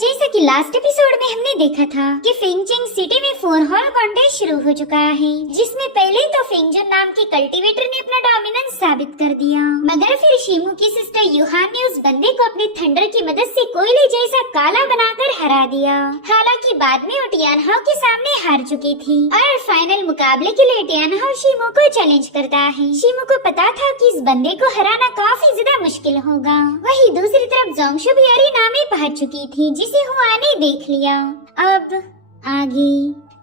जैसा कि last episode में हमने देखा था कि फिंगचिंग सिटी में 4 हॉल कॉन्टेस्ट शुरू हो चुका है, जिसमें पहले तो फिंगजन नाम के कल्टीवेटर ने अपना डोमिनेंस साबित कर दिया, मगर फिर शिमू की सिस्टर यूहान ने उस बंदे को अपने थंडर की मदद से कोयले जैसा काला बनाकर हरा दिया। हालांकि बाद में वो टियानहाओ के सामने हार चुकी थी और फाइनल मुकाबले के लिए टियानहाओ शिमू को चैलेंज करता है। शिमू को पता था कि इस बंदे को हराना काफी ज्यादा मुश्किल होगा। वही दूसरी तरफ जोंगशु भी अरीना में पहुंच चुकी थी, जिसे हुआ ने देख लिया। अब आगे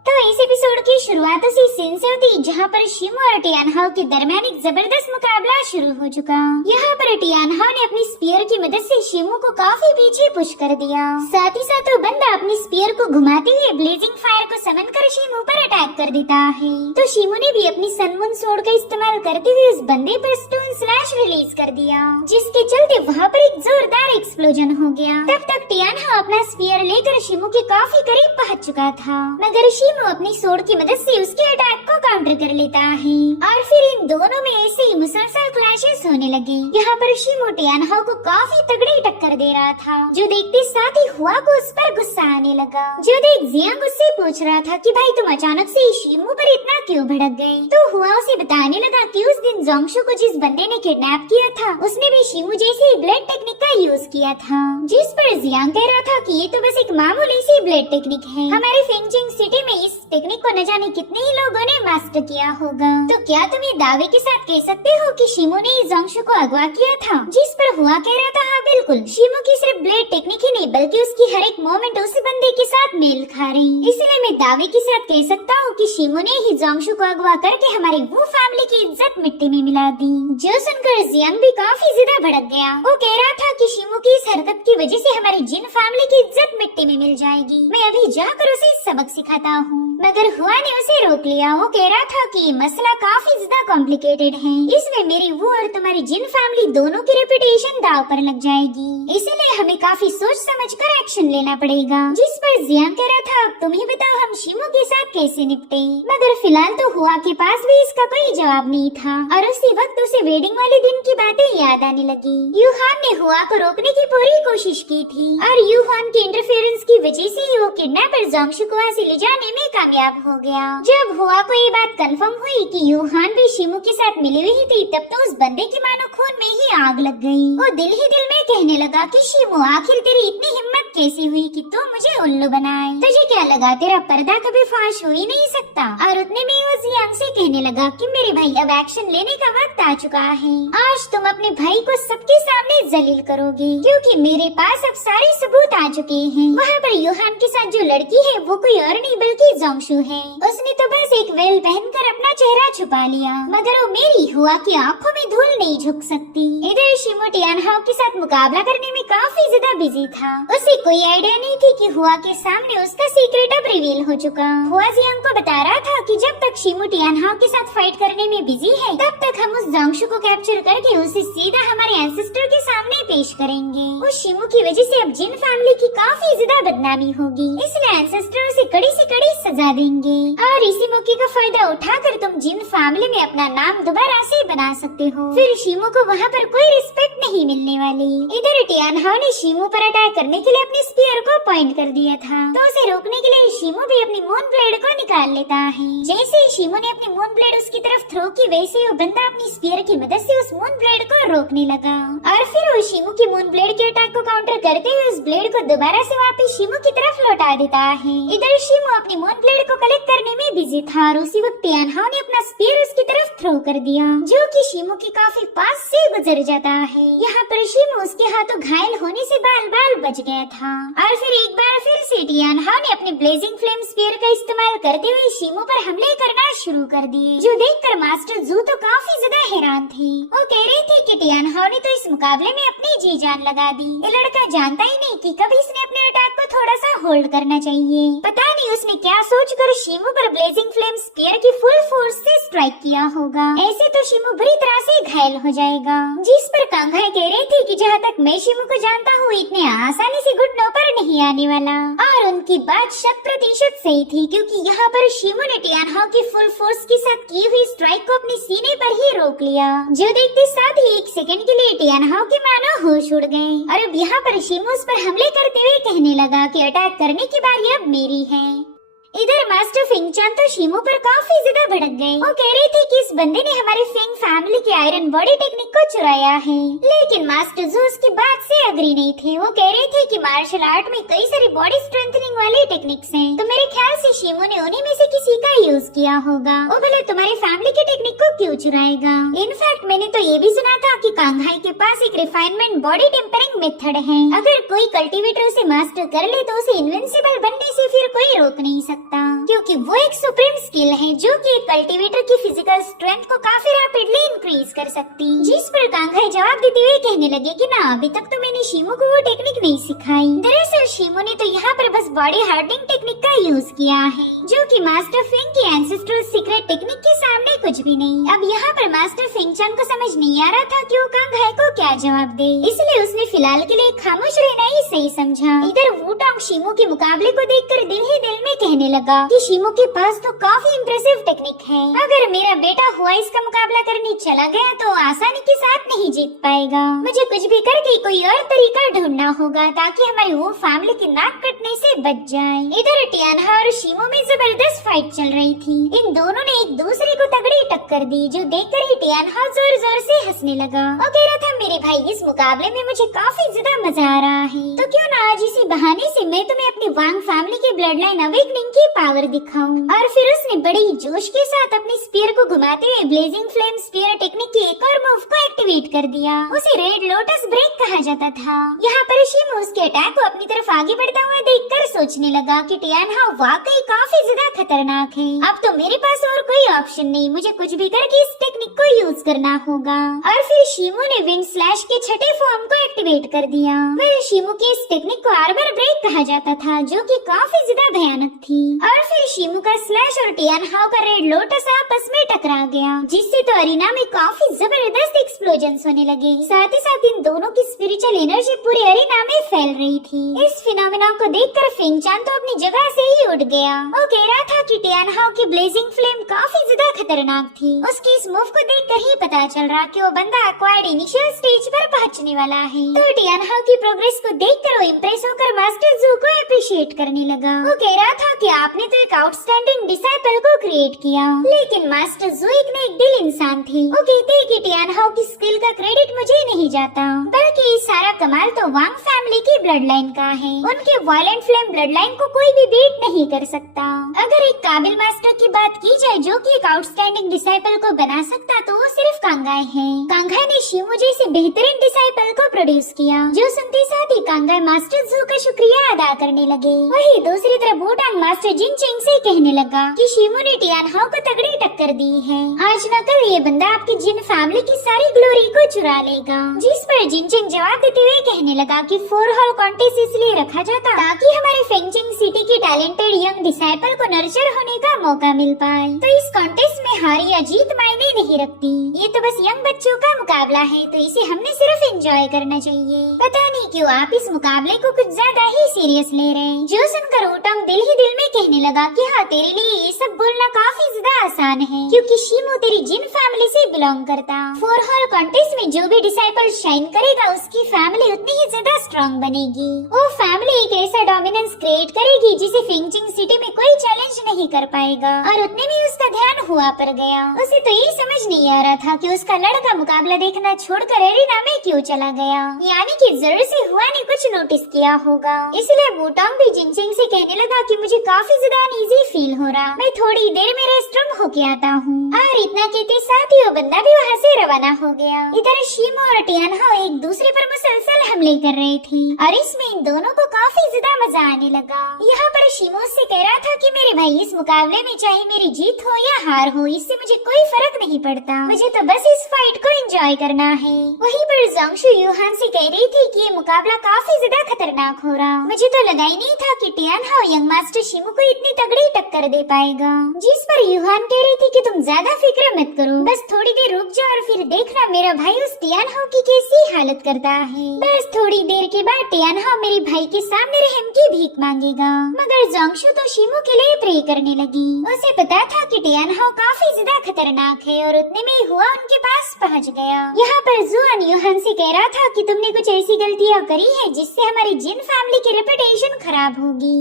तो इस एपिसोड की शुरुआत उसी सीन से होती जहाँ पर शिमू और टियानहाओ के दरमियान एक जबरदस्त मुकाबला शुरू हो चुका। यहाँ पर टियानहाओ ने अपनी स्पीयर की मदद से शिमू को काफी पीछे पुश कर दिया। साथ ही साथ वो बंदा अपनी स्पीयर को घुमाते हुए ब्लेजिंग फायर को समन कर शिमू पर अटैक कर देता है। तो शिमू ने भी अपनी सनमून सोर्ड का इस्तेमाल करते हुए उस बंदे पर स्टोन स्लैश रिलीज कर दिया, जिसके चलते वहाँ पर एक जोरदार एक्सप्लोजन हो गया। तब तक टियानहाओ अपना स्पीयर लेकर शिमू के काफी करीब पहुँच चुका था, मगर शिमू अपनी सोर्ड की मदद से उसके अटैक को काउंटर कर लेता है और फिर इन दोनों में ऐसे ही मुसलसल क्लैशेस होने लगे। यहाँ पर शिमू टियानहाओ को काफी तगड़ी टक्कर दे रहा था, जो देखते साथ ही हुआ को उस पर गुस्सा आने लगा। जो देख जियांग उससे पूछ रहा था कि भाई तुम अचानक से शिमू पर इतना क्यों भड़क गए, तो हुआ उसे बताने लगा कि उस दिन जोंगशु को जिस बंदे ने किडनैप किया था उसने भी शिमू जैसे ब्लेड टेक्निक का यूज किया था, जिस पर जियांग कह रहा था कि ये तो बस एक मामूली सी ब्लेड टेक्निक है। हमारे फिंगचिंग सिटी में इस टेक्निक को न जाने कितने ही लोगों ने मास्टर किया होगा। तो क्या तुम ये दावे के साथ कह सकते हो कि शिमू ने इस जोंगशु को अगवा किया था? जिस पर हुआ कह रहा था हाँ बिल्कुल, शिमू की सिर्फ ब्लेड टेक्निक ही नहीं बल्कि उसकी हर एक मोमेंट उस बंदे के साथ मेल खा रही। इसलिए मैं दावे के साथ कह सकता हूँ कि शिमू ने ही जोंगशु को अगवा करके हमारी वो फैमिली की इज्जत मिट्टी में मिला दी। जो सुनकर जियांग भी काफी ज्यादा भड़क गया। वो कह रहा था कि शिमू की इस हरकत की वजह से हमारी जिन फैमिली की इज्जत मिट्टी में मिल जाएगी। मैं अभी जाकर उसे सबक सिखाता हूँ, मगर हुआ ने उसे रोक लिया। वो कह रहा था कि ये मसला काफी ज्यादा कॉम्प्लिकेटेड है, इसमें मेरी वो और तुम्हारी जिन फैमिली दोनों की रेपुटेशन दाव पर लग जाएगी, इसीलिए हमें काफी सोच समझकर एक्शन लेना पड़ेगा। जिस पर जियांग कह रहा था अब तुम ही बताओ हम शिमू के साथ कैसे निपटे, मगर फिलहाल तो हुआ के पास भी इसका कोई जवाब नहीं था और उसी वक्त उसे वेडिंग वाले दिन की बातें याद आने लगी। यूहान ने हुआ को रोकने की पूरी कोशिश की थी और यूहान के इंटरफेरेंस की वजह से ही वो किडनैपर जोंगशु को वहाँ से ले जाने में कामयाब हो गया। जब हुआ को ये बात कंफर्म हुई कि यूहान भी शिमू के साथ मिली हुई थी, तब तो उस बंदे की मानो खून में ही आग लग गई। वो दिल ही दिल में कहने लगा कि शिमू आखिर तेरी इतनी हिम्मत कैसी हुई कि तू मुझे उल्लू बनाए, तुझे क्या लगा तेरा पर्दा कभी फाश हो ही नहीं सकता। और उतने में वो जियांग से कहने लगा कि मेरे भाई अब एक्शन लेने का वक्त आ चुका है। आज तुम अपने भाई को सबके सामने जलील करोगे, क्योंकि मेरे पास अब सारे सबूत आ चुके हैं। वहाँ पर यूहान के साथ जो लड़की है वो कोई और नहीं बल्कि जोंगशु है। उसने तो बस एक वेल पहनकर अपना चेहरा छुपा लिया, मगर वो मेरी हुआ की आंखों में धूल नहीं झुक सकती। इधर शिमू टियानहाओ के साथ मुकाबला करने में काफी ज्यादा बिजी था। उसे कोई आइडिया नहीं थी कि हुआ के सामने उसका सीक्रेट अब रिवील हो चुका। हुआ जियांग को बता रहा था कि जब तक शिमू टियानहाओ के साथ फाइट करने में बिजी है, तब तक हम उस जोंगशु को कैप्चर करके उसे सीधा हमारे एंसेस्टर के सामने पेश करेंगे। उस शिमू की वजह से अब जिन फैमिली की काफी ज्यादा बदनामी होगी, इसलिए एंसेस्टर उसे कड़ी से कड़ी सजा देंगे और इसी मौके का फायदा उठाकर तुम जिन फैमिली में अपना नाम दोबारा से बना सकते हो। फिर शिमू को वहाँ पर कोई रिस्पेक्ट नहीं मिलने वाली। इधर टियानहाओ ने शिमू पर अटैक करने के लिए अपने स्पीयर को पॉइंट कर दिया था, तो उसे रोकने के लिए शिमू भी अपनी मून ब्लेड को निकाल लेता है। जैसे ही शिमू ने अपनी मून ब्लेड उसकी तरफ थ्रो की, वैसे वो बंदा अपनी स्पीयर की मदद से उस मून ब्लेड को रोकने लगा और फिर वो शिमू की मून ब्लेड के अटैक को काउंटर करते हुए उस ब्लेड को दोबारा से वापस शिमू की तरफ लौटा देता है। इधर शिमू अपनी मून ब्लेड को कलेक्ट करने में बिजी था और उसी वक्त टियानहाओ ने अपना स्पीयर उसकी तरफ थ्रो कर दिया, जो कि शिमू के काफी पास से गुजर जाता है। यहाँ पर शिमू उसके हाथों घायल होने से बाल बाल बच गया था और फिर एक बार फिर से टियानहाओ ने अपने ब्लेजिंग फ्लेम स्पीयर का इस्तेमाल करते हुए शिमू पर हमले करना शुरू कर दिए, जो देखकर मास्टर जू तो काफी ज्यादा हैरान थे। वो कह रहे थे कि टियानहाओ ने तो इस मुकाबले में अपनी जी जान लगा दी। ये लड़का जानता ही नहीं कि कभी इसने अपने अटैक को थोड़ा सा होल्ड करना चाहिए। पता नहीं उसने क्या सोचकर शिमू पर ब्लेजिंग फ्लेम स्पीयर की फुल फोर्स से स्ट्राइक किया होगा। ऐसे तो शिमू बुरी तरह से घायल हो जाएगा। जिस पर कांघाई कह रहे थे कि जहाँ तक मैं शिमू को जानता हूँ इतने आसानी से घुटनों पर नहीं नहीं आने वाला। और उनकी बात 100% सही थी, क्योंकि यहाँ पर शिमू ने टियानहाओ की फुल फोर्स के साथ की हुई स्ट्राइक को अपने सीने पर ही रोक लिया, जो देखते साथ ही 1 सेकंड के लिए टियानहाओ के मानो होश उड़ गए। और अब यहाँ पर शिमू उस पर हमले करते हुए कहने लगा कि अटैक करने की बारी अब मेरी है। इधर मास्टर फिंगचान तो शिमू पर काफी ज्यादा भड़क गए। वो कह रहे थे कि इस बंदे ने हमारे फिंग फैमिली के आयरन बॉडी टेक्निक को चुराया है, लेकिन मास्टर जू उसकी बात से अग्री नहीं थे। वो कह रहे थे कि मार्शल आर्ट में कई सारी बॉडी स्ट्रेंथनिंग वाले टेक्निक्स हैं, तो मेरे ख्याल से शिमू ने उन्हीं में से किसी का यूज किया होगा। वो भले तुम्हारे फैमिली के टेक्निक को क्यों चुराएगा। इनफैक्ट मैंने तो ये भी सुना था कि कांघाई के पास एक रिफाइनमेंट बॉडी टेम्परिंग मेथड है। अगर कोई कल्टीवेटर उसे मास्टर कर ले तो उसे इनविंसिबल बनने से फिर कोई रोक नहीं सकता, क्योंकि वो एक सुप्रीम स्किल है जो कि एक कल्टीवेटर की फिजिकल स्ट्रेंथ को काफी रैपिडली इंक्रीज कर सकती। जिस पर कांघाई जवाब देते हुए कहने लगे कि ना, अभी तक तो मैंने शिमू को वो टेक्निक नहीं सिखाई। दरअसल शिमू ने तो यहाँ पर बस बॉडी हार्डनिंग टेक्निक का यूज किया है, जो कि मास्टर फिंग की एंसेस्ट्रल सीक्रेट टेक्निक के सामने कुछ भी नहीं। अब यहाँ पर मास्टर फिंगचान को समझ नहीं आ रहा था कि वो कांघाई को क्या जवाब दे, इसलिए उसने फिलहाल के लिए खामोश रहना ही सही समझा। इधर वूटोंग शिमू के मुकाबले को देखकर दिल ही दिल में कहने लगा कि शिमू के पास तो काफी इम्प्रेसिव टेक्निक है। अगर मेरा बेटा हुआ इसका मुकाबला करने चला गया तो आसानी के साथ नहीं जीत पाएगा। मुझे कुछ भी करके कोई और तरीका ढूंढना होगा ताकि हमारी वो फैमिली के नाक कटने से बच जाए। इधर टियानहा और शिमू में जबरदस्त फाइट चल रही थी। इन दोनों ने एक दूसरे को तगड़ी टक्कर दी, जो देखकर ही टियानहा जोर जोर से हंसने लगा और कह रहा था, मेरे भाई इस मुकाबले में मुझे काफी ज्यादा मजा आ रहा है, तो क्यों ना आज इसी बहाने से मैं तुम्हें अपनी वांग फैमिली की ब्लड लाइन अवेकनिंग की पावर दिखाऊं। और फिर उसने बड़े ही जोश के साथ अपनी स्पीयर को घुमाते हुए ब्लेजिंग फ्लेम स्पीयर टेक्निक के एक और मूव को एक्टिवेट कर दिया। उसे रेड लोटस ब्रेक कहा जाता था। यहाँ पर शिमू उसके अटैक को अपनी तरफ आगे बढ़ता हुआ देखकर सोचने लगा कि टियानहा वाकई काफी ज्यादा खतरनाक है। अब तो मेरे पास और कोई ऑप्शन नहीं, मुझे कुछ भी करके इस टेक्निक को यूज करना होगा। और फिर शिमू ने विंड स्लैश के छठे फॉर्म को एक्टिवेट कर दिया। वह शिमू की इस टेक्निक को आर्मर ब्रेक कहा जाता था, जो कि काफी ज्यादा भयानक थी। और फिर शिमू का स्लैश और टियानहाओ का रेड लोटस आपस में टकरा गया, जिससे तो अरीना में काफी जबरदस्त एक्सप्लोजन होने लगे। साथ ही साथ इन दोनों की स्पिरिचुअल एनर्जी पूरी अरीना में फैल रही थी। इस फिनोमेना को देखकर फिंगचान तो अपनी जगह से ही उठ गया। वो कह रहा था कि टियानहाओ की ब्लेजिंग फ्लेम काफी ज्यादा खतरनाक थी। उसकी इस मूव को देखकर ही पता चल रहा कि वो बंदा एक्वायर्ड इनिशियल स्टेज पर पहुंचने वाला है। तो टियानहाओ की प्रोग्रेस को देखकर वो इम्प्रेस होकर मास्टर जू को अप्रिशिएट करने लगा। वो कह रहा था कि आपने तो एक आउटस्टैंडिंग डिसाइपल को क्रिएट किया, लेकिन मास्टर जू एक न एक दिल इंसान थे। वो कहते हैं कि टियानहाओ की स्किल का क्रेडिट मुझे नहीं जाता, बल्कि ये सारा कमाल तो वांग फैमिली की ब्लड लाइन का है। उनके वायलेंट फ्लेम ब्लड लाइन को कोई भी बीट नहीं कर सकता। अगर एक काबिल मास्टर की बात की जाए जो कि एक आउटस्टैंडिंग डिसाइपल को बना सकता, तो वो सिर्फ कांघाई है। कांघाई ने शिमू जैसे बेहतरीन डिसाइपल को प्रोड्यूस किया, जो सुनते साथ ही कांघाई मास्टर जू का शुक्रिया अदा करने लगे। वही दूसरी तरफ वूटांग मास्टर जिनचेंग से कहने लगा कि शिमू ने टियानहाओ को तगड़ी टक्कर दी है। आज न कल ये बंदा आपकी जिन फैमिली की सारी ग्लोरी को चुरा लेगा। जिस पर जिनचेंग जवाब देते हुए कहने लगा कि 4 हॉल कॉन्टेस्ट इसलिए रखा जाता ताकि हमारे फेंगचिंग सिटी की टैलेंटेड यंग डिसाइपल को नर्चर होने का मौका मिल पाए। तो इस कॉन्टेस्ट में हार या जीत मायने नहीं रखती, ये तो बस यंग बच्चों का मुकाबला है, तो इसे हमने सिर्फ एंजॉय करना चाहिए। पता नहीं क्यों आप इस मुकाबले को कुछ ज्यादा ही सीरियस ले रहे हैं। जो सुनकर वूटांग दिल ही दिल में कहने लगा कि हाँ, तेरे लिए ये सब बोलना काफी ज्यादा आसान है, क्योंकि शिमू तेरी जिन फैमिली से बिलोंग करता। 4 हॉल कॉन्टेस्ट में जो भी डिसाइपल शाइन करेगा उसकी फैमिली उतनी ही ज्यादा स्ट्रॉन्ग बनेगी। वो फैमिली एक ऐसा डोमिनेंस क्रिएट करेगी जिसे फेंगचिंग सिटी में कोई चैलेंज नहीं कर पाएगा। और उतने में उसका ध्यान हुआ पर गया। उसे तो ये समझ नहीं आ रहा था कि उसका लड़का मुकाबला देखना छोड़कर एरिना में क्यों चला गया, यानी कि जरूर से हुआ ने कुछ नोटिस किया होगा। इसलिए वूटांग भी जिनचेंग से कहने लगा कि मुझे काफी ज्यादा अनईजी फील हो रहा, मैं थोड़ी देर में रेस्टरूम होके आता हूँ। और इतना कहते साथ ही वो बंदा भी वहाँ से रवाना हो गया। इधर शिमू और टियानहाओ एक दूसरे पर मुसलसल हमले कर रहे थे और इसमें इन दोनों को काफी ज्यादा मजा आने लगा। यहाँ पर शिमू से कह रहा था कि मेरे भाई इस मुकाबले में चाहे मेरी जीत हो या हार हो, इससे मुझे कोई फर्क नहीं पड़ता, मुझे तो बस इस फाइट को एंजॉय करना है। वहीं पर जोंगशू यूहान से कह रही थी कि ये मुकाबला काफी ज्यादा खतरनाक हो रहा, मुझे तो लगा ही नहीं था कि टियानहाओ यंग मास्टर शिमू को इतनी तगड़ी टक्कर दे पाएगा। जिस पर यूहान कह रही थी कि तुम ज्यादा फिक्र मत करो, बस थोड़ी देर रुक जाओ और फिर देखना मेरा भाई उस टियानहाओ की कैसी हालत करता है। बस थोड़ी देर के बाद टियानहाओ मेरे भाई के सामने रहम की ही भीख मांगेगा। मगर जोंगशु तो शिमू के लिए प्रे करने लगी। उसे पता था कि टियानहाओ काफी ज्यादा खतरनाक है और उतने में हुआ उनके पास पहुंच गया। यहाँ पर जुआन यूहान से कह रहा था कि तुमने कुछ ऐसी गलतियाँ करी है जिससे हमारी जिन फैमिली की रेपुटेशन खराब होगी।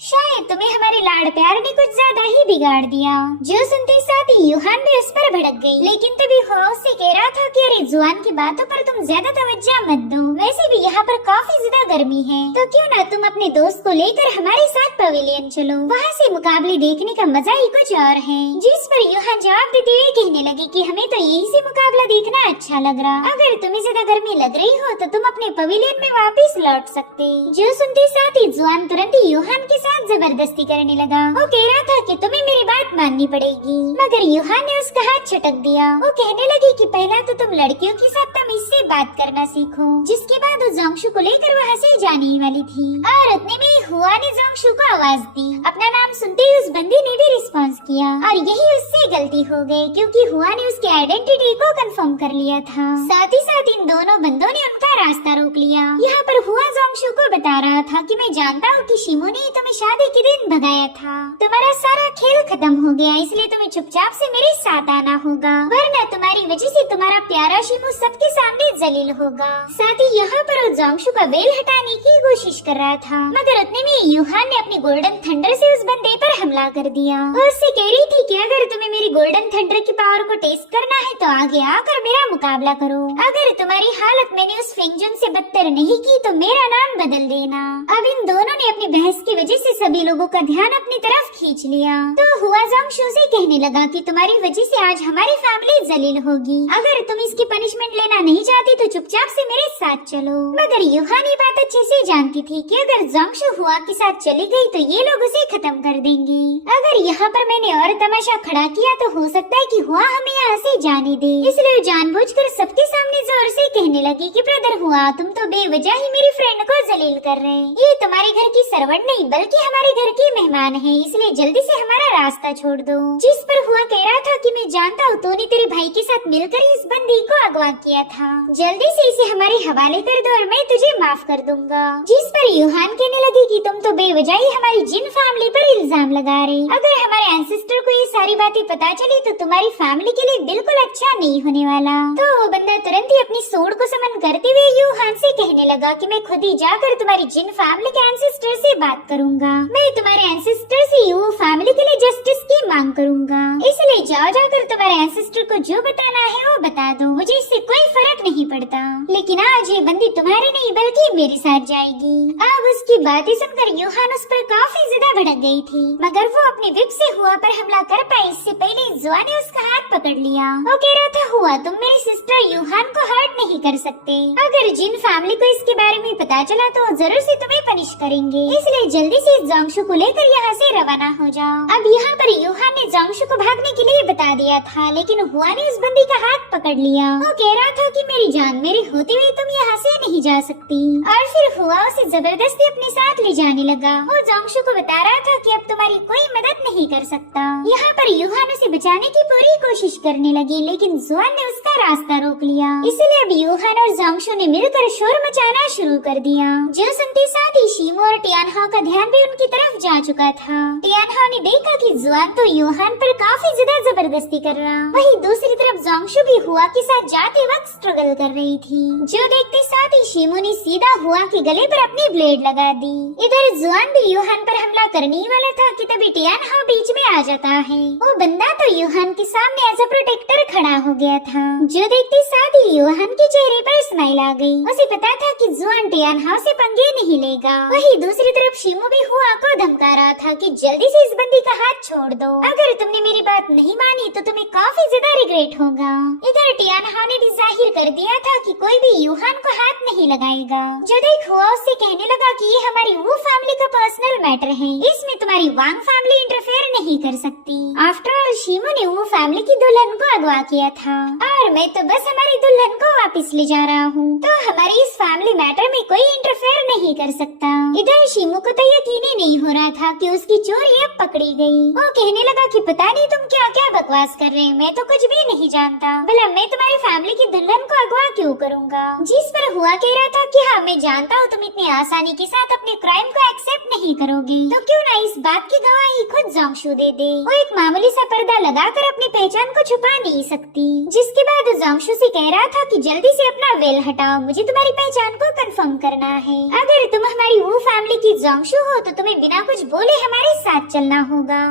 शायद तुम्हें हमारे लाड़ प्यार ने कुछ ज्यादा ही बिगाड़ दिया। जो सुनते साथ ही यूहान भी उस पर भड़क गई, लेकिन तभी हुआ उससे कह रहा था कि अरे जुआन की बातों पर तुम ज्यादा तवज्जो मत दो, वैसे भी यहाँ पर काफी ज्यादा गर्मी है, तो क्यों ना तुम अपने दोस्त को लेकर हमारे साथ पवेलियन चलो, वहाँ से मुकाबले देखने का मजा ही कुछ और है। जिस पर यूहान जवाब देते हुए कहने लगे कि हमें तो यही से मुकाबला देखना अच्छा लग रहा, अगर तुम्हें ज्यादा गर्मी लग रही हो तो तुम अपने पवेलियन में वापस लौट सकते। जो सुनते साथ ही जुआन तुरंत ही यूहान के जबरदस्ती करने लगा। वो कह रहा था कि तुम्हें मेरी बात माननी पड़ेगी, मगर यूहान ने उसका हाथ छटक दिया। वो कहने लगी कि पहला तो तुम लड़कियों के साथ तमीज से बात करना सीखो। जिसके बाद वो जोंगशु को लेकर वहाँ से जाने ही वाली थी और उतने में हुआ ने जोंगशु को आवाज दी। अपना नाम सुनते ही उस बंदी ने भी रिस्पॉन्स किया और यही उससे गलती हो गई, क्योंकि हुआ ने उसकी आइडेंटिटी को कंफर्म कर लिया था। साथ ही साथ इन दोनों बंदों ने उनका रास्ता रोक लिया। यहाँ पर हुआ जोंगशु को बता रहा था कि मैं जानता हूँ कि शिमू ने तुम्हें शादी के दिन भगाया था, तुम्हारा सारा खेल खत्म हो गया, इसलिए तुम्हें चुपचाप से मेरे साथ आना होगा, वरना तुम्हारी वजह से तुम्हारा प्यारा शिमू सबके सामने जलील होगा। साथ ही यहाँ पर जोंगशु का बेल हटाने की कोशिश कर रहा था, मगर उतने में यूहान ने अपनी गोल्डन थंडर से उस बंदे पर हमला कर दिया। वो उससे कह रही थी कि अगर तुम्हें मेरी गोल्डन थंडर की पावर को टेस्ट करना है तो आगे आकर मेरा मुकाबला करो, अगर तुम्हारी हालत मैंने उस फेंगजुन से बदतर नहीं की तो मेरा नाम बदल देना। अब इन दोनों ने अपनी बहस की वजह से सभी लोगों का ध्यान अपनी तरफ खींच लिया। तो हुआ जोंगशु से कहने लगा कि तुम्हारी वजह से आज हमारी फैमिली जलील होगी, अगर तुम इसकी पनिशमेंट लेना नहीं चाहती तो चुपचाप से मेरे साथ चलो। मगर यूहान ये बात अच्छे से जानती थी कि अगर जोंगशु हुआ के साथ चली गई तो ये लोग उसे खत्म कर देंगे। अगर यहाँ पर मैंने और तमाशा खड़ा किया तो हो सकता है कि हुआ हमें यहाँ से जाने दे, इसलिए वो जानबूझकर सबके सामने जोर से कहने लगी कि ब्रदर हुआ, तुम तो बेवजह ही मेरी फ्रेंड को जलील कर रहे हैं, ये तुम्हारे घर की सर्वेंट नहीं बल्कि हमारे घर की मेहमान है, इसलिए जल्दी से हमारा रास्ता छोड़ दो। जिस पर हुआ कह रहा था कि मैं जानता हूँ तूने तेरे भाई के साथ मिलकर इस बंदी को अगवा किया था, जल्दी से इसे हमारे हवाले कर दो और मैं तुझे माफ कर दूंगा। जिस पर यूहान कहने लगी कि तुम तो बेवजह ही हमारी जिन फैमिली पर इल्जाम लगा रहे, अगर हमारे एंसेस्टर को ये सारी बातें पता चली तो तुम्हारी फैमिली के लिए बिल्कुल अच्छा नहीं होने वाला। तो वो बंदा तुरंत ही अपनी सोड को समन करते हुए यूहान से कहने लगा कि मैं खुद ही जाकर तुम्हारी जिन फैमिली के एंसेस्टर से बात करूंगा, मैं तुम्हारे एंसेस्टर से यू फैमिली के लिए जस्टिस की मांग करूंगा, इसलिए जाओ जाकर तुम्हारे एंसेस्टर को जो बताना है वो बता दो, मुझे इससे कोई फर्क नहीं पड़ता, लेकिन आज ये बंदी तुम्हारे नहीं बल्कि मेरे साथ जाएगी। अब उसकी बातें सुनकर यूहान उस पर काफी ज्यादा भड़क गई थी, मगर वो अपने विप से हुआ पर हमला कर पाई इससे पहले जुआ ने उसका हाथ पकड़ लिया। वो कह रहा था हुआ तुम मेरी सिस्टर यूहान को हर्ट नहीं कर सकते, अगर जिन फैमिली को इसके बारे में पता चला तो जरूर से तुम्हें पनिश करेंगे, इसलिए जल्दी से जोंगशु को लेकर यहाँ से रवाना हो जाओ। अब यहाँ पर यूहान ने जोंगशु को भागने के लिए बता दिया था, लेकिन हुआ ने उस बंदी का हाथ पकड़ लिया। वो कह रहा था कि मेरी जान मेरे होते हुए तुम यहाँ से नहीं जा सकती, और फिर हुआ उसे जबरदस्ती अपने साथ ले जाने लगा। वो जोंगशु को बता रहा था कि अब तुम्हारी कोई मदद नहीं कर सकता। यहाँ पर यूहान उसे बचाने की पूरी कोशिश करने लगी, लेकिन जुआन ने उसका रास्ता रोक लिया, इसलिए अब यूहान और जोंगशु ने मिलकर शोर मचाना शुरू कर दिया। जो सुनते साथ ही शिमू और टियानहाओ का ध्यान भी उनकी तरफ जा चुका था। टियानहाओ ने देखा कि जुआन तो यूहान पर काफी ज्यादा जबरदस्ती कर रहा, वहीं दूसरी तरफ जोंगशु भी हुआ के साथ जाते वक्त स्ट्रगल कर रही थी। जो देखते साथ ही शिमू ने सीधा हुआ के गले पर अपनी ब्लेड लगा दी। इधर जुआन भी यूहान पर हमला करने ही वाला था कि तभी टियानहाओ बीच में आ जाता है। वो बंदा तो यूहान के सामने एज अ प्रोटेक्टर खड़ा हो गया था। जो देखते साथ ही यूहान के चेहरे पर स्माइल आ गई। उसे पता था कि जुआन टियानहाओ से पंगे नहीं लेगा। वहीं दूसरी तरफ शिमू भी हुआ को धमका रहा था कि जल्दी से इस बंदी का हाथ छोड़ दो, अगर तुमने मेरी बात नहीं मानी तो तुम्हें काफी ज्यादा रिग्रेट होगा। इधर टियानहाओ ने भी जाहिर कर दिया था कि कोई भी यूहान को हाथ नहीं लगाएगा। जो देख हुआ उससे कहने लगा कि ये हमारी वो फैमिली का पर्सनल मैटर है, इसमें तुम्हारी वांग फैमिली इंटरफेयर नहीं कर सकती। आफ्टर ऑल शिमू ने वो फैमिली की दुल्हन को अगवा किया था और मैं तो बस हमारी दुल्हन को वापस ले जा रहा हूँ, तो हमारी इस फैमिली मैटर में कोई इंटरफेयर नहीं कर सकता। इधर शिमू को तो यकीन ही नहीं हो रहा था कि उसकी चोरी अब पकड़ी गई। वो कहने लगा कि पता नहीं तुम क्या क्या बकवास कर रहे हैं, मैं तो कुछ भी नहीं जानता, भला मैं तुम्हारी फैमिली की दुल्हन को अगवा क्यों करूँगा। जिस पर हुआ कह रहा था कि हाँ मैं जानता हूँ तुम इतनी आसानी के साथ अपने क्राइम को एक्सेप्ट नहीं करोगे तो क्यों ना इस बात की गवाही खुद जोंगशू दे दे। वो एक मामूली सा पर्दा लगाकर अपनी पहचान को छुपा नहीं सकती। जिसके बाद जोंगशू से कह रहा था कि जल्दी से अपना वेल हटाओ, मुझे तुम्हारी पहचान को कंफर्म करना है। अगर तुम हमारी वो फैमिली की जोंगशू हो तो तुम्हें बिना कुछ बोले हमारे साथ चलना होगा।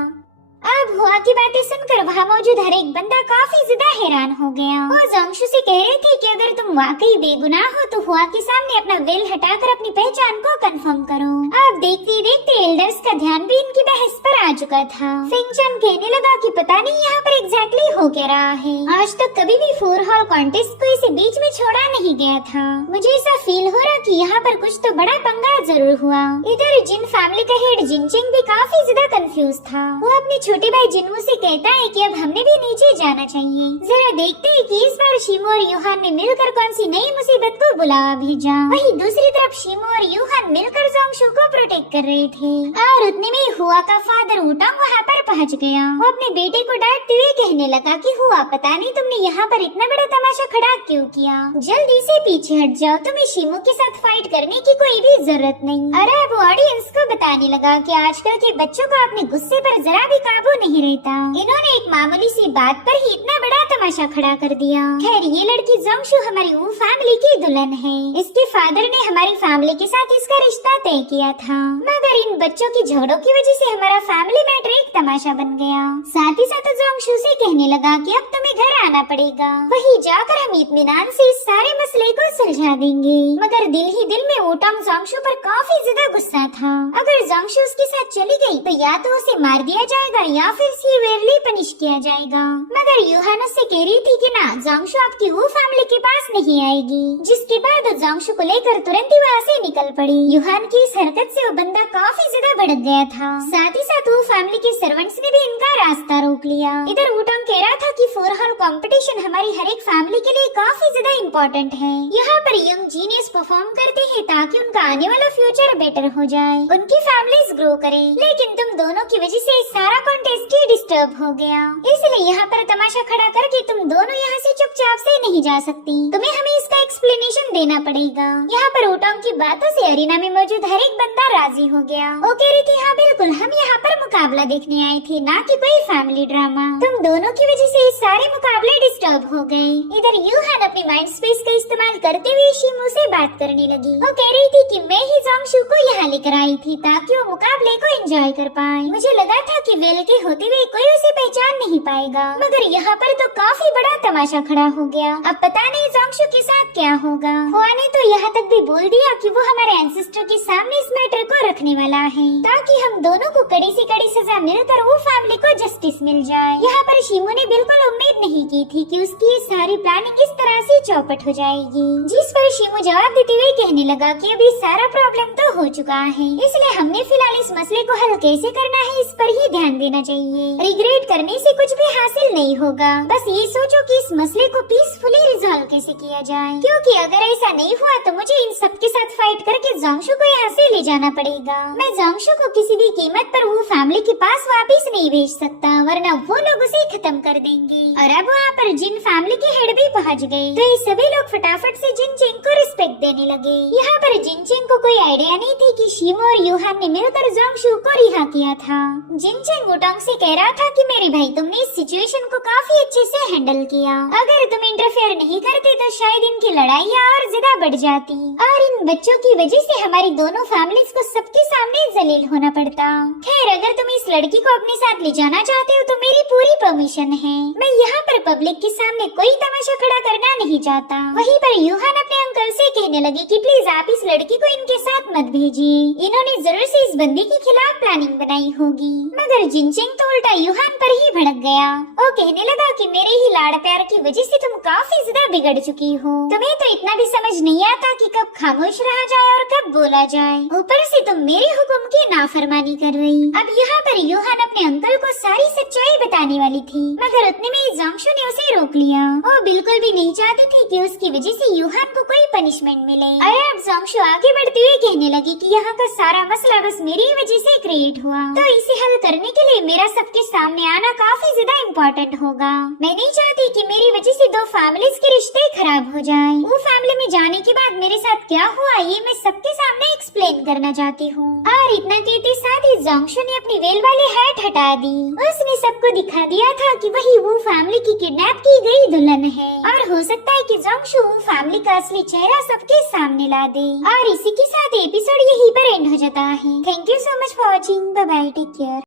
अब हुआ की बातें सुनकर वहाँ मौजूद हर एक बंदा काफी ज्यादा हैरान हो गया। वो जोंगशू से कह रहे थे कि अगर तुम वाकई बेगुनाह हो तो हुआ के सामने अपना वेल हटाकर अपनी पहचान को कंफर्म करो। अब देखते देखते एल्डर्स का ध्यान भी इनकी बहस पर आ चुका था। फिंगचन कहने लगा कि पता नहीं यहाँ पर एग्जैक्टली हो क्या रहा है। आज तक कभी भी 4 हॉल कॉन्टेस्ट को इसे बीच में छोड़ा नहीं गया था। मुझे ऐसा फील हो रहा कि यहाँ पर कुछ तो बड़ा पंगा जरूर हुआ। इधर जिन फैमिली का हेड जिनचिंग भी काफी ज्यादा कंफ्यूज था। वो अपने छोटे भाई जिन्मू से कहता है कि अब हमने भी नीचे जाना चाहिए। जरा देखते हैं कि इस बार शिमो और यूहान ने मिलकर कौन सी नई मुसीबत को बुलावा भेजा। वहीं दूसरी तरफ शिमो और यूहान मिलकर जोंगशू को प्रोटेक्ट कर रहे थे और उतने में हुआ का फादर वुटांग वहाँ पर पहुँच गया। वो अपने बेटे को डांटते हुए कहने लगा कि हुआ पता नहीं तुमने यहाँ पर इतना बड़ा तमाशा खड़ा क्यों किया, जल्दी से पीछे हट जाओ, तुम्हें शिमो के साथ फाइट करने की कोई भी जरूरत नहीं। अरे अब ऑडियंस को बताने लगा कि आजकल के बच्चों को अपने गुस्से पर जरा भी काबू नहीं रहता। इन्होंने एक मामूली सी बात पर ही इतना बड़ा तमाशा खड़ा कर दिया। खैर ये लड़की जोंगशू हमारी वो फैमिली की दुल्हन है। इसके फादर ने हमारी फैमिली के साथ इसका रिश्ता तय किया था, मगर इन बच्चों की झगड़ों की वजह से हमारा फैमिली मैटर एक तमाशा बन गया। साथ ही साथ जोंगशू से कहने लगा कि अब तुम्हें घर आना पड़ेगा, वहीं जाकर हम इत्मीनान से इस सारे मसले को सुलझा देंगे। मगर दिल ही दिल में वुटांग जोंगशू पर काफी ज्यादा गुस्सा था। अगर जोंगशू उसके साथ चली गई तो या तो उसे मार दिया जाएगा या फिर सीवियरली पनिश किया जाएगा। मगर यूहान उससे कह रही थी कि ना, जोंगशू आपकी वो फैमिली के पास नहीं आएगी। जिसके बाद जोंगशू को लेकर तुरंत ही वहाँ से निकल पड़ी। यूहान की इस हरकत से वो बंदा काफी ज्यादा भड़क गया था। साथ ही साथ वो फैमिली के सर्वेंट्स ने भी इनका रास्ता रोक लिया। इधर वुटांग कह रहा था कि 4 हॉल कंपटीशन हमारी हर एक फैमिली के लिए काफी ज्यादा इम्पोर्टेंट है। यहाँ पर यंग जीनियस परफॉर्म करते हैं ताकि उनका आने वाला फ्यूचर बेटर हो जाए, उनकी फैमिलीज ग्रो करे। लेकिन तुम दोनों की वजह से सारा कॉन्टेस्ट ही डिस्टर्ब हो गया, इसलिए यहाँ पर तमाशा खड़ा करके तुम दोनों यहाँ से चुपचाप से नहीं जा सकती। तुम्हें हमें इसका एक्सप्लेनेशन देना पड़ेगा। यहाँ पर वुटांग की बातों से अरीना में मौजूद हर एक बंदा राजी हो गया। वो कह रही थी हाँ बिल्कुल, हम यहाँ पर मुकाबला देखने आए थे, ना कि कोई फैमिली ड्रामा। तुम दोनों की वजह से सारे मुकाबले डिस्टर्ब हो गए। इधर यूहान अपनी माइंड स्पेस का इस्तेमाल करते हुए शिमू से बात करने लगी। वो कह रही थी कि मैं ही जोंगशू को यहाँ लेकर आई थी ताकि वो मुकाबले को एंजॉय कर पाए। मुझे लगा था कि वेल के होते हुए कोई उसे पहचान नहीं पाएगा, मगर यहाँ पर तो काफी बड़ा तमाशा खड़ा हो गया। अब पता नहीं जोंगशू के साथ क्या होगा। हुआ ने तो यहाँ तक भी बोल दिया कि वो हमारे एंसेस्टर के सामने इस मैटर को रखने वाला है ताकि हम दोनों को कड़ी से कड़ी सजा मिलकर वो फैमिली को जस्टिस मिल जाए। यहाँ पर शिमू ने बिल्कुल उम्मीद नहीं की थी कि उसकी ये सारी प्लानिंग किस तरह से चौपट हो जाएगी। जिस पर शिमू जवाब देते हुए कहने लगा कि अभी सारा प्रॉब्लम तो हो चुका है, इसलिए हमने फिलहाल इस मसले को हल कैसे करना है इस पर ही ध्यान देना चाहिए। रिग्रेट करने से कुछ भी हासिल नहीं होगा, बस ये सोचो कि इस मसले को पीसफुली रिजॉल्व कैसे किया जाए, क्योंकि अगर ऐसा नहीं हुआ तो मुझे इन सब के साथ फाइट करके जोंगशू को यहाँ से ले जाना पड़ेगा। मैं जोंगशू को किसी भी कीमत पर वो फैमिली के पास वापस नहीं भेज सकता, वरना वो लोग उसे खत्म कर देंगे। और अब वहाँ पर जिन फैमिली के हेड भी पहुँच गए तो ये सभी लोग फटाफट से जिनचेंग को रिस्पेक्ट देने लगे। यहाँ पर जिनचेंग को कोई आइडिया नहीं थी कि शिमो और यूहान ने मिलकर जोंगशू को रिहा किया था। जिनचेंग वुटांग से कह रहा था कि मेरे भाई तुमने इस सिचुएशन को काफी अच्छे से हैंडल किया, अगर तुम इंटरफेयर नहीं करते तो शायद इनकी लड़ाई और ज्यादा बढ़ जाती और इन बच्चों की वजह से हमारी दोनों फैमिलीज को सबके सामने जलील होना पड़ता। खैर अगर तुम इस लड़की को अपने साथ ले जाना चाहते हो तो मेरी पूरी परमिशन है। मैं यहाँ पर पब्लिक के सामने कोई तमाशा खड़ा करना नहीं चाहता। वहीं पर यूहान अपने अंकल से कहने लगे कि प्लीज आप इस लड़की को इनके साथ मत भेजिए, इन्होंने जरूर से इस बंदी के खिलाफ प्लानिंग बनाई होगी। मगर जिनचेंग तो उल्टा यूहान पर ही भड़क गया। वो कहने लगा कि मेरे ही लाड़ प्यार की वजह से तुम काफी ज्यादा बिगड़ चुकी हो, तुम्हें तो इतना भी समझ नहीं आता कि कब खामोश रहा जाए और कब बोला जाए, ऊपर से तुम मेरे हुक्म की नाफरमानी कर रही। अब यहाँ पर यूहान अपने अंकल को सारी सच्चाई बताने वाली थी, मगर उतने में जोंगशू ने उसे रोक लिया। वो बिल्कुल भी नहीं चाहती थी कि उसकी वजह से यूहान को कोई पनिशमेंट मिले। अरे अब जोंगशू आगे बढ़ते हुए कहने लगी कि यहाँ का सारा मसला बस मेरी वजह से क्रिएट हुआ, तो इसे हल करने के लिए मेरा सबके सामने आना काफी ज्यादा इम्पोर्टेंट होगा। मैं नहीं चाहती कि मेरी वजह से दो फैमिलीज के रिश्ते खराब हो जाएं। वो फैमिली में जाने के बाद मेरे साथ क्या हुआ ये मैं सबके सामने एक्सप्लेन करना चाहती हूँ। और इतना कहते साथ ही जोंगशू ने अपनी वेल वाली हैट हटा दी। उसने सबको दिखा दिया था कि वही वो फैमिली की किडनैप की गई दुल्हन है, और हो सकता है कि जोंगशू वो फैमिली का असली चेहरा सबके सामने ला दे। और इसी के साथ एपिसोड यहीं पर एंड हो जाता है। Thank you so much for watching. Bye bye, take care.